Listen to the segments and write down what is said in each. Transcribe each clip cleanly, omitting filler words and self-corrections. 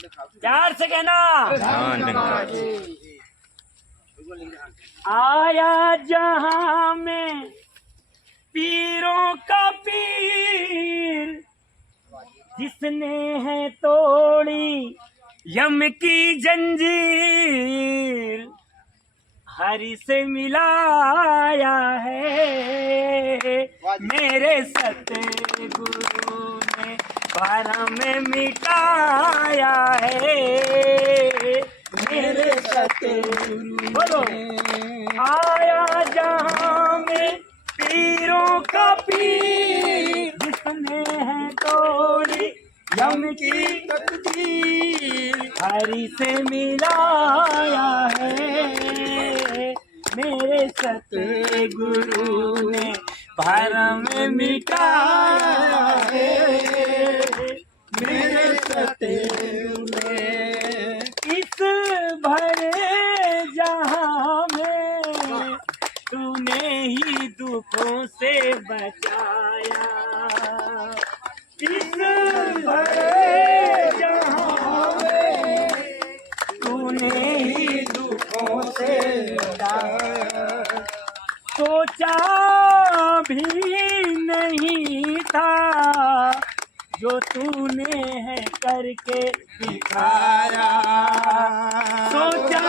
प्यार से कहना। आया जहां में पीरों का पीर, जिसने है तोड़ी यम की जंजीर, हरि से मिलाया है मेरे सतगुरु ने, भरम में मिटाया है मेरे सतगुरु। बोलो आया जहां में पीरों का पीर, जिसने है तोड़ी यम की तकदीर, हरि से मिलाया है मेरे सतगुरु ने, भरम में मिटाया है मेरे सतगुरु ने। इस भरे जहां में तूने ही दुखों से बचाया, इस भरे जहां में तूने ही दुखों से बचाया। सोचा भी नहीं था जो तूने है करके दिखाया, सोचा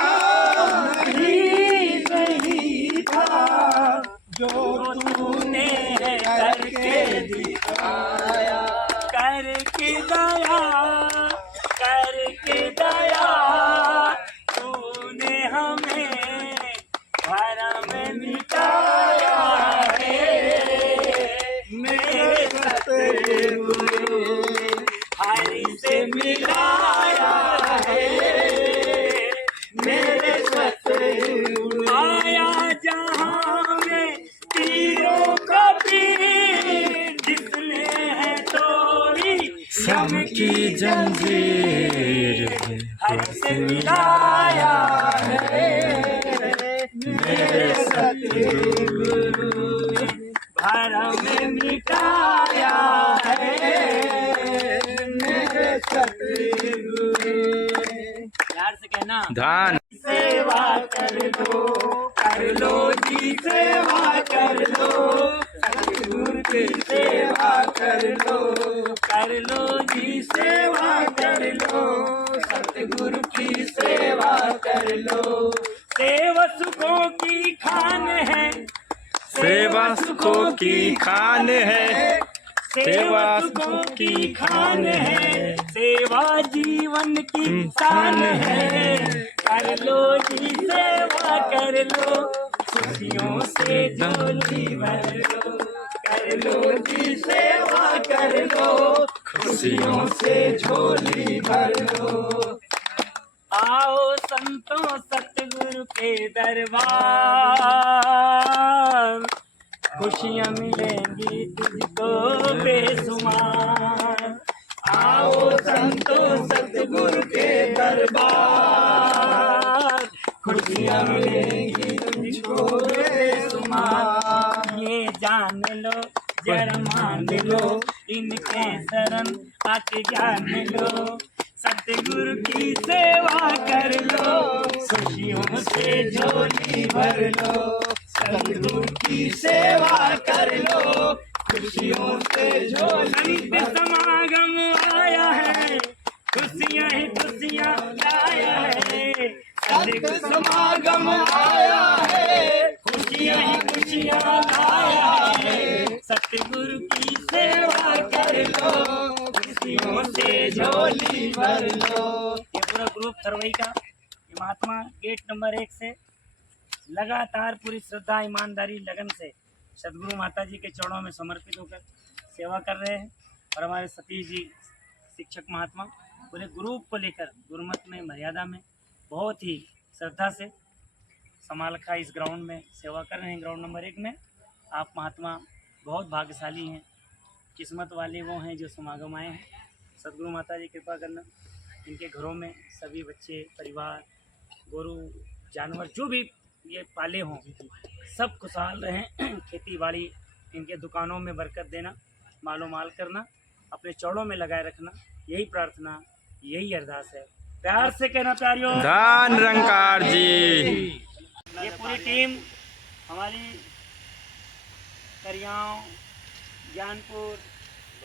भी नहीं था जो तूने है करके दिखाया। करके दया तूने हमें भरम में मिटाया है मेरे सतगुरु, हरि से मिलाया है मेरे सतगुरु। आया जहां में पीरों का पीर, जिसने है तोड़ी यम की जंजीर, हरि से मिलाया है मेरे सतगुरु, भरम में मिटाया है मेरे सतगुरु। प्यार से कहना। धान सेवा कर लो जी, सेवा कर लो, सतगुरु की सेवा कर लो जी, सेवा कर लो, सतगुरु की सेवा कर लो। सेवा सुखों की खान है, सेवा सुखों की खान है, सेवा सुखों की खान है, सेवा जीवन की शान है। कर लो जी सेवा कर लो, खुशियों से झोली भर लो, कर लो जी सेवा कर लो, खुशियों से झोली भर लो। आओ संतों सतगुरु के दरबार, खुशियाँ मिलेंगी तुझको बेसुमार। आओ संतों सतगुरु के दरबार, खुशियाँ मिलेंगी तुझको बेसुमार। ये जान लो जरा मान लो, इनके शरण आके जान लो, सतगुरु की सेवा कर लो, खुशियों से झोली भर लो। सतगुरु की सेवा कर लो, खुशियों से झोली भर लो। समागम आया है, खुशियाँ ही खुशियाँ लाया है, सतगुरु समागम आया है, खुशियाँ ही खुशियाँ लाया है। सतगुरु की सेवा कर लो, खुशियों से झोली भर लो। ये पूरा ग्रुप थरवई का ये महात्मा गेट नंबर 1 से लगातार पूरी श्रद्धा ईमानदारी लगन से सदगुरु माता जी के चरणों में समर्पित होकर सेवा कर रहे हैं। और हमारे सतीश जी शिक्षक महात्मा पूरे ग्रुप को लेकर गुरुमत में मर्यादा में बहुत ही श्रद्धा से समालखा इस ग्राउंड में सेवा कर रहे हैं। ग्राउंड नंबर 1 में आप महात्मा बहुत भाग्यशाली हैं, किस्मत वाले वो हैं जो समागम आए हैं। सदगुरु माता जी कृपा करना, इनके घरों में सभी बच्चे परिवार गोरु जानवर जो भी ये पाले हों सब खुशहाल रहें। खेती बाड़ी इनके दुकानों में बरकत देना, मालो माल करना, अपने चौड़ों में लगाए रखना, यही प्रार्थना यही अरदास है। प्यार से कहना प्यारियों। धन निरंकार जी। ये पूरी टीम हमारी करियाँव, ज्ञानपुर,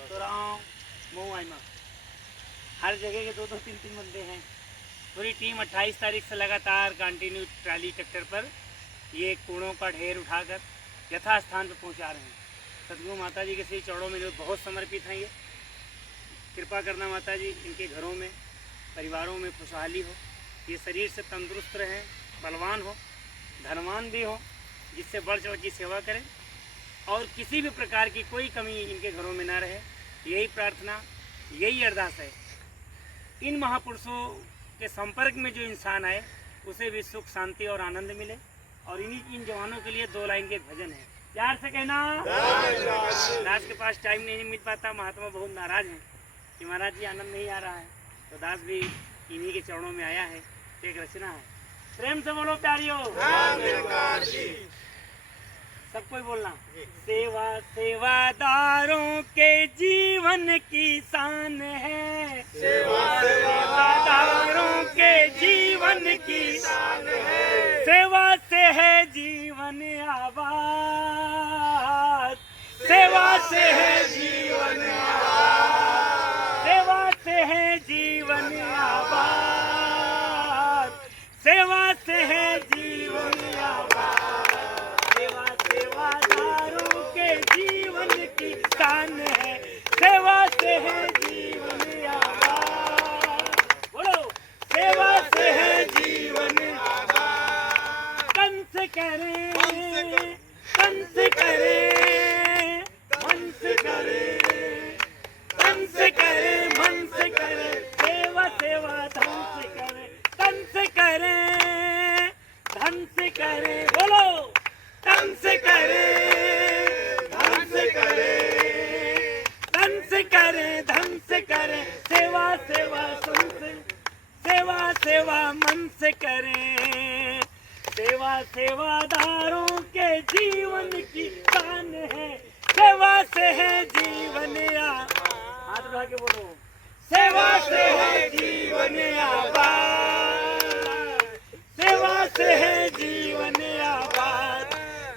तुराव, मोआइमा, हर जगह के 2-2, 3-3 बंदे हैं। पूरी टीम 28 तारीख से लगातार कंटिन्यू ट्राली ट्रैक्टर पर ये कूड़ों का ढेर उठाकर यथास्थान पर पहुंचा रहे हैं। सतगुरु माता जी के श्री चरणों में जो बहुत समर्पित हैं। ये कृपा करना माता जी, इनके घरों में, परिवारों में खुशहाली हो, ये शरीर से तंदुरुस्त रहें, बलवान हो, धनवान भी हो, जिससे बढ़ चढ़ की सेवा करें और किसी भी प्रकार की कोई कमी इनके घरों में ना रहे। यही प्रार्थना, यही अरदास है। इन महापुरुषों के संपर्क में जो इंसान आए उसे भी सुख, शांति और आनंद मिले। और इन जवानों के लिए 2 लाइन के एक भजन है, प्यार से कहना। दास के पास टाइम नहीं मिल पाता, महात्मा बहुत नाराज हैं कि महाराज जी आनंद नहीं आ रहा है, तो दास भी इन्हीं के चरणों में आया है। तो एक रचना है, प्रेम से बोलो प्यारियों। सब कोई बोलना। सेवा सेवादारों के जीवन की शान है। सेवादारों के जीवन की शान है। सेवा से है जीवन आबाद। सेवा से है जीवन आबाद। सेवा से है जीवन आबाद। सेवा से है जीवन आबाद। सेवा सेवादारों के जीवन की शान है। सेवा से है जीवन आबाद। बोलो, सेवा से है जीवन आबाद। तन से करें, तन से करें, मन से करें, तन से करें, मन से करें। सेवा सेवा धन से करें, तन से करें, धन से करें। बोलो, तन से करे, धन से करे, तन से करे, धन से करे। सेवा सेवा सुन से, सेवा सेवा मन से करे। सेवा सेवादारों के जीवन की शान है। सेवा से है जीवन हाथ उठा के बोलो, सेवा से है जीवन आबाद। सेवा से है जीवन आबाद।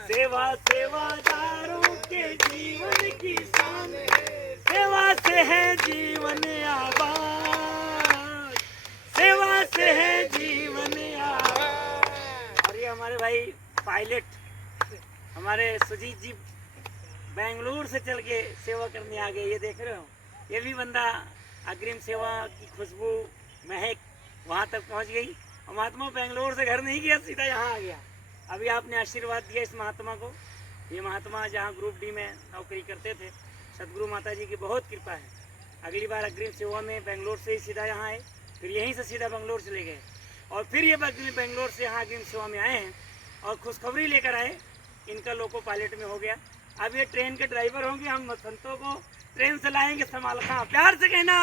सेवा सेवादारों के जीवन की शान है। सेवा से है जीवन आबाद। सेवा से है जीवन आबाद। और ये हमारे भाई पायलट हमारे सुजीत जी बेंगलुरु से चल के सेवा करने आ गए। ये देख रहे हो, ये भी बंदा अग्रिम सेवा की खुशबू, महक वहाँ तक पहुँच गई। और महात्मा बेंगलुरु से घर नहीं गया, सीधा यहाँ आ गया। अभी आपने आशीर्वाद दिया इस महात्मा को। ये महात्मा जहाँ ग्रुप डी में नौकरी करते थे, सतगुरु माता जी की बहुत कृपा है। अगली बार अग्रिम सेवा में बेंगलोर से ही सीधा यहाँ आए, फिर यहीं से सीधा बेंगलोर चले गए और फिर ये बेंगलोर से यहाँ अग्रिम सेवा में आए हैं और खुशखबरी लेकर आए, इनका लोको पायलट में हो गया। अब ये ट्रेन के ड्राइवर होंगे। हम संतों को ट्रेन से लाएंगे समालखा। प्यार से कहना।